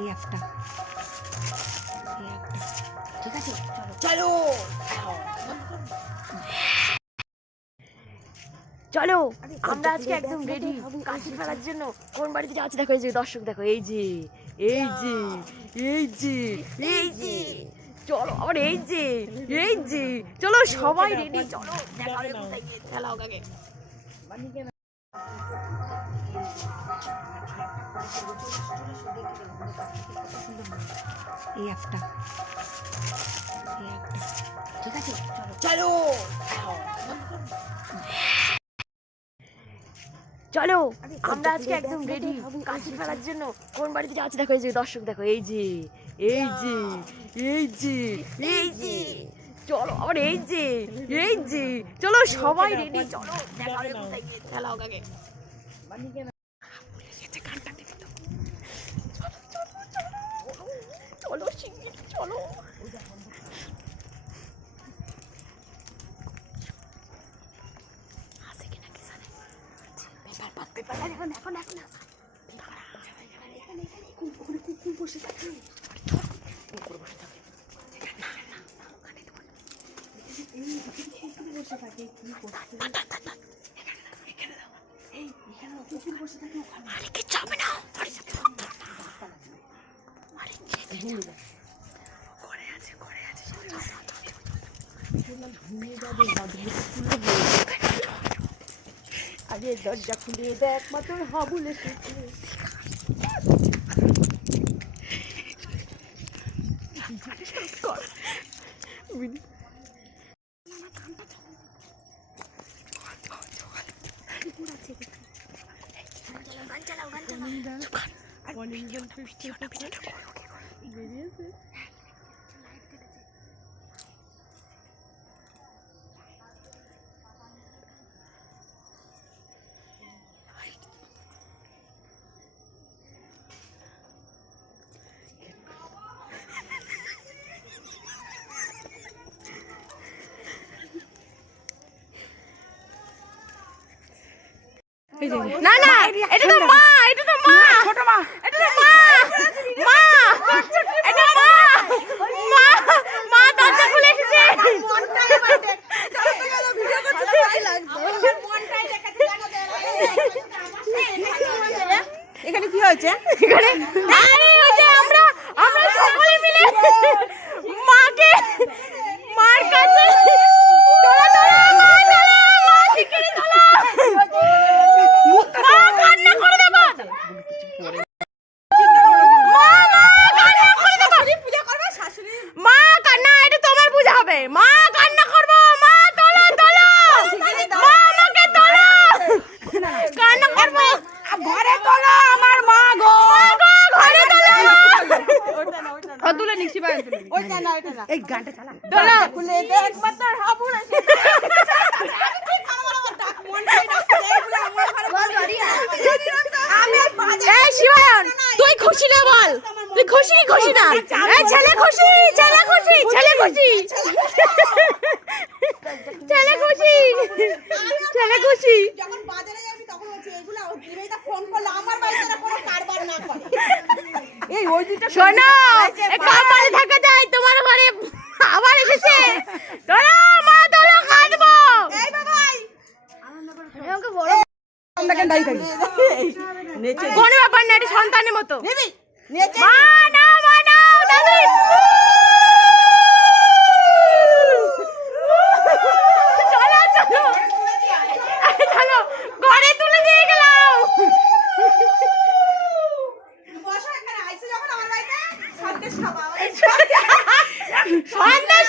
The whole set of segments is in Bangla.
এই একটা ঠিক আছে, চলো চলো আমরা আজকে একদম রেডি কাশি ফেলার জন্য। কোন বাড়িতে যাচ্ছি দেখো, এই যে দর্শক দেখো, এই যে এই যে এই যে এই যে চলো আবার এই যে এই যে চলো সবাই রেডি, চলো দেখা হবে কোথায় গিয়ে খেলা হোক আগে। এই একটা ঠিক আছে, চলো চলো আমরা আজকে একদম রেডি কাশি ফেলার জন্য। কোন বাড়িতে যাচ্ছি দেখো, এই যে দর্শক দেখো, এই যে এই যে এই যে এই যে চলো আবার এই যে এই যে চলো সবাই রেডি, চলো দেখা হবে কোথায় গিয়ে খেলা হোক আগে। চলো শিগগির চলো। আরে দরজা খুলে দেখ মা তোর হাবুল এসেছে। না না এটা তো মা, এটা তো মা, ছোট মা, এটা তো মা, মা এটা মা, মা মা দরজা খুলে এসেছে। মনটাই বটে চলো তো গেল ভিডিও করতে ভালো লাগছে, আমার মনটাই দেখাতে জানো দে। এখানে কি হয়েছে? এখানে আরে হয়েছে আমরা সকলে মিলে মাকে মার কাছে তোলা তোলা মা তোলা মা শিগগিরই তোলা। এই গানটা চালা তোলা খুলে দেখ মা তোর হাবুল এসেছে। তুই খুশি না বল, তুই খুশি খুশি না? ছেলে খুশি ছেলে খুশি ছেলে খুশি ছেলে খুশি ছেলে খুশি। যখন বাজারে যাবি তখন হচ্ছে এগুলা দিবেইটা ফোন করলে আমার বাড়িতে কোনো কারবার না করে। এই ওই দুটো শোনো কামালে থাকা যায় তোমার ঘরে আবার এসেছে তোরা মা তোলা কাঁদবো। এই বাবাই আনন্দ করে আমাকে বড় আমরা কেন দাই করি নেচে কোন ব্যাপার না, এটা সন্তানের মতো নেবি নেচে মা না দাদি চলো চলো চলো ঘরে তুলে দিয়ে গেলাম। বসো এখানে আইছো যখন আমার বাড়িতে সন্দেশ খাওয়া সন্দেশ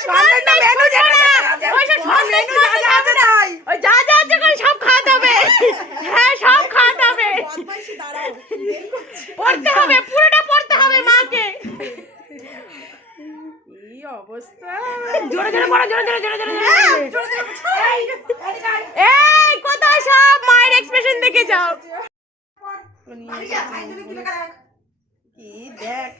মেনু জানা ওই সব সন্দেশ যা আছে না ওই যা আছে করে সব খাওয়া হবে। হ্যাঁ সব খাওয়া হবে, বদমাইশি দাঁড়াও পড়তে হবে পুরোটা পড়তে হবে মাকে। কি অবস্থা, জোরে জোরে পড়ো জোরে জোরে জোরে জোরে এই কোথায় সব মায়ের এক্সপ্রেশন দেখে যাও। কি দেখ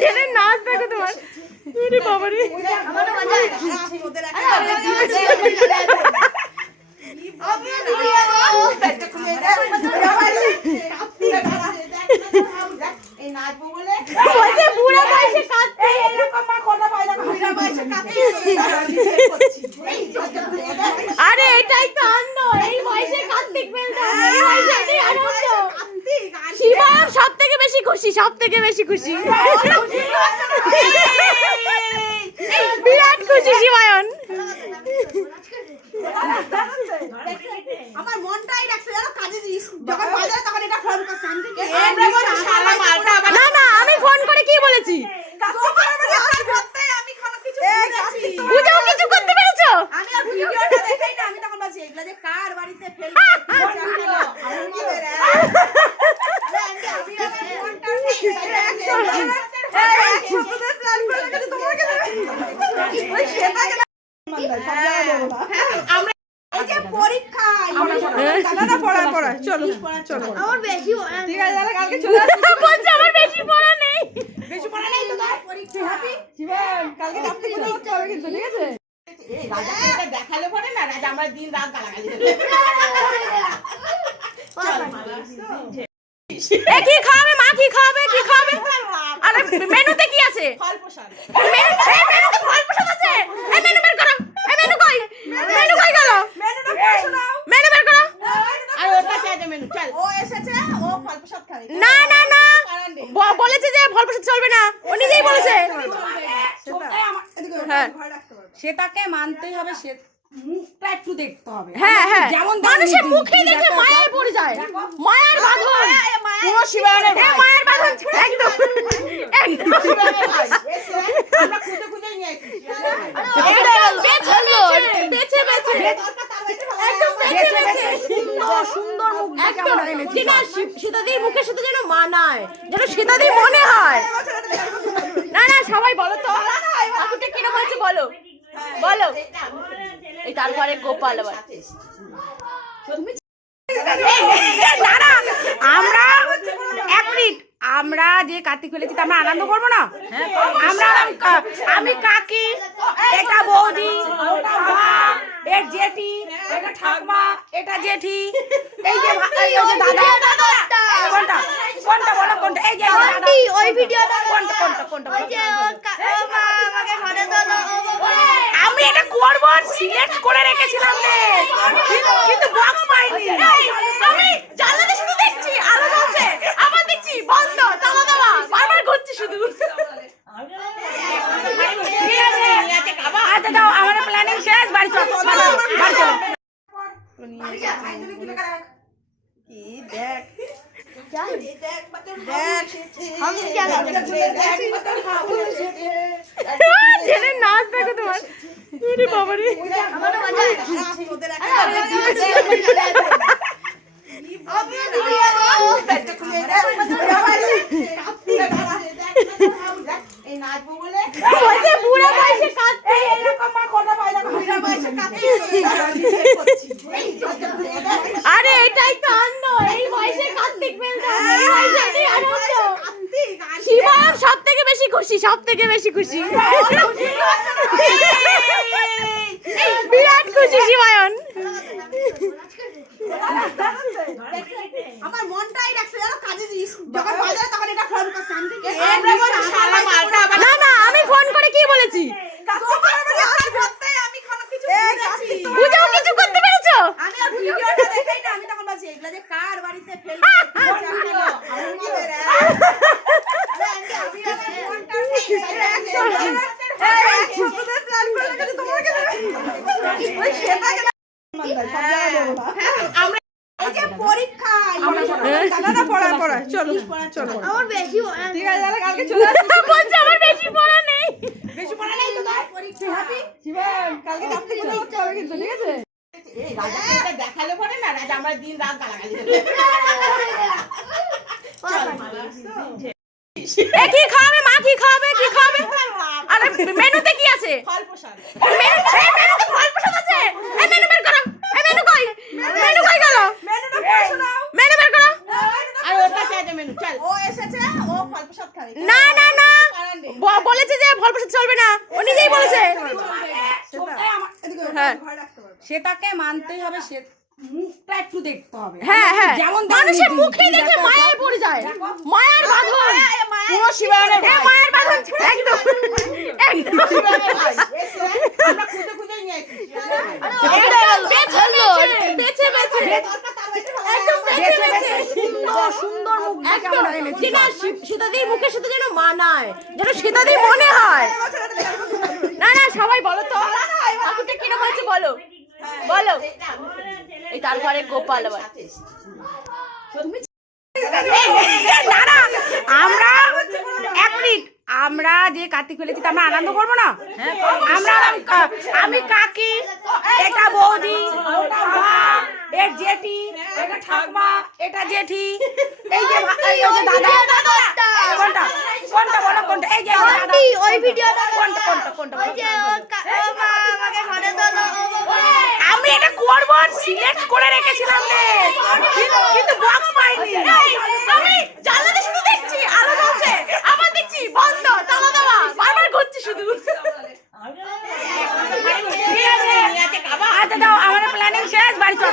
ছেলের নাচ দেখো তোমার। বাবারে বুড়া বয়সে কাঁদতে আরে এটাই তো আনন্দ, এই বয়সে কার্তিক ফেলতে এই বয়সে এটাই আনন্দ। শিবায়ন সব থেকে বেশি খুশি, সব থেকে বেশি খুশি, বিরাট খুশি শিবায়ন। আমার মনটাই রাখছে জানো কাজে দিস যখন বাজারে তখন এটা ফোন করছে আমি কি না না আমি ফোন করে কি বলেছি? আমি কোনো কিছু বুঝেছি বুঝাও কিছু করতে পেরেছো? আমি আর ভিডিওটা দেখাই না আমি তখন বলছি এগুলা যে কার বাড়িতে ফেলবে আমাদের পরীক্ষা চলো চলো আমার বেশি ঠিক আছে তাহলে কালকে চলে আসছি। বলছে আমার বেশি পড়া নেই, বেশি পড়া নেই তো পরীক্ষা হ্যাপি শিবায়ন কালকে রাতে কিছু করতে হবে কিন্তু, ঠিক আছে? দেখালে পরে না রাজা আমার দিন রাত গালাগালি এ কি খাবে মা, কি খাবে, কি খাবে? আরে মেনুতে কি আছে? ফল প্রসাদ মেনুতে ফল প্রসাদ আছে। এই মেনু বের করো, এই মেনু কই, মেনু কই গেল? মেনুটা পড়ে শোনাও মেনু বের করো। আর ওর কাছে আছে মেনু চল ও এসেছে ও ফল প্রসাদ খাবে না না না বলেছে যে ফল প্রসাদ চলবে না, ও নিজেই বলেছে। হ্যাঁ সেটাকে মানতেই হবে, সে মুখটা একটু দেখতে হবে। হ্যাঁ হ্যাঁ যেমন মানুষের মুখে দেখে মায়ায় পড়ে যায়, মায়ার বাঁধন পুরো শিবায়নের মায়ের বাঁধন একদম একদম আমরা খুঁজে খুঁজে নিয়ে বেছে বেছে একদম বেছে বেছে সুন্দর মুখ দেখে আমরা এনেছি। ঠিক আছে সীতাদির মুখের সাথে যেন মানায়, যেন সীতাদির মনে হয়। না না সবাই বলো তো ঠাকুরটা কিরকম হয়েছে বলো বলো। এই তারপরে গোপাল আবার না আমরা এক মিনিট, আমরা যে কার্তিক ফেলেছি তা আমরা আনন্দ করবো না? আমরা আমি কাকি, এটা বৌদি, ওটা মা, এর জেঠি, এটা ঠাকুমা, এটা জেঠি, এই যে এই যে দাদা, কোনটা কোনটা বলো কোনটা? এই যে দাদা ওই ভিডিওটা কোনটা কোনটা কোনটা ওই যে ও মা আমাকে ফটো দাও আমি এটা করব সিলেক্ট করে রেখেছিলাম রে, কিন্তু বক্স পাইনি। আমি জানলাতে শুধু দেখছি আলো জ্বলছে, আবার দেখছি বন্ধ তালা দেওয়া, বারবার ঘুরছি শুধু। আচ্ছা দাও আমাদের প্ল্যানিং শেষ, বাড়ি চল বাড়ি চল। কি দেখ ছেলের নাচ দেখো তোমার। বাবারে বলছে বুড়া বয়সে কাঁদতে আরে এটাই তো আনন্দ, এই বয়সে কার্তিক ফেলতে এই বয়সে এটাই আনন্দ। শিবায়ন সব থেকে বেশি খুশি, সব থেকে বেশি খুশি, বিরাট খুশি শিবায়ন। আমার মনটাই রাখছে জানো কাজে দিস যখন বাজারে তখন এটা ফোন করছে আমি কি না না আমি ফোন করে কি বলেছি? আমি কোনো কিছু বুঝেছি বুঝাও কিছু করতে পেরেছো? আমি আর ভিডিওটা দেখাই না আমি তখন বলছি এগুলা যে কার বাড়িতে ফেলবে পরীক্ষা চলো চলো আমার বেশি ঠিক আছে তাহলে কালকে চলে আসছি। বলছে আমার বেশি পড়া নেই, বেশি পড়া নেই তো পরীক্ষা হ্যাপি শিবায়ন কালকে রাতে কিছু করতে হবে কিন্তু, ঠিক আছে? দেখালে পরে না রাজা আমার দিন রাত গালাগালি এ কি খাবে মা, কি খাবে, কি খাবে? আরে মেনুতে কি আছে? ফল প্রসাদ মেনুতে ফল প্রসাদ আছে। এই মেনু বের করো, এই মেনু কই, মেনু কই গেল? মেনুটা না, ও নিজেই বলেছে। হ্যাঁ সেটাকে মানতেই হবে, সে মুখটা একটু দেখতে হবে। হ্যাঁ হ্যাঁ, যেমন মানুষের মুখে দেখে মায়ায় পড়ে যায়, মায়ার বাঁধন, পুরো শিবায়নের মায়ের বাঁধন, একদম একদম আমরা খুঁজে খুঁজেই নিয়েছি বেছে বেছে একদম বেছে বেছে সুন্দর সুন্দর মুখ দেখে আমরা এনেছি। ঠিক আছে, সীতাদির মুখের সাথে যেন মানায়, যেন সীতাদির মনে হয়। না না, সবাই বলো তো ঠাকুরটা কিরকম হয়েছে বলো বলো। এই তারপরে গোপাল আবার না না, আমরা এক মিনিট, আমরা যে কার্তিক ফেলেছি তা আমরা আনন্দ করবো না? আমরা আমি কাকি, এটা বৌদি, ওটা মা, এর জেঠি, এটা ঠাকুমা, এটা জেঠি, এই যে এই যে দাদা, কোনটা কোনটা বলো, কোনটা? এই যে দাদা, ওই ভিডিওটা কোনটা কোনটা কোনটা বলো? আমাকে ঘরে তোলো। আমি এটা করবো সিলেক্ট করে রেখেছিলাম রে, কিন্তু বক্স পাইনি। আমি জানলাতে শুধু দেখছি আলো জ্বলছে, আবার দেখছি বন্ধ, তালা দেওয়া, বারবার ঘুরছি শুধু। ঠিক আছে, আচ্ছা দাও, আমাদের প্ল্যানিং শেষ, বাড়ি চল।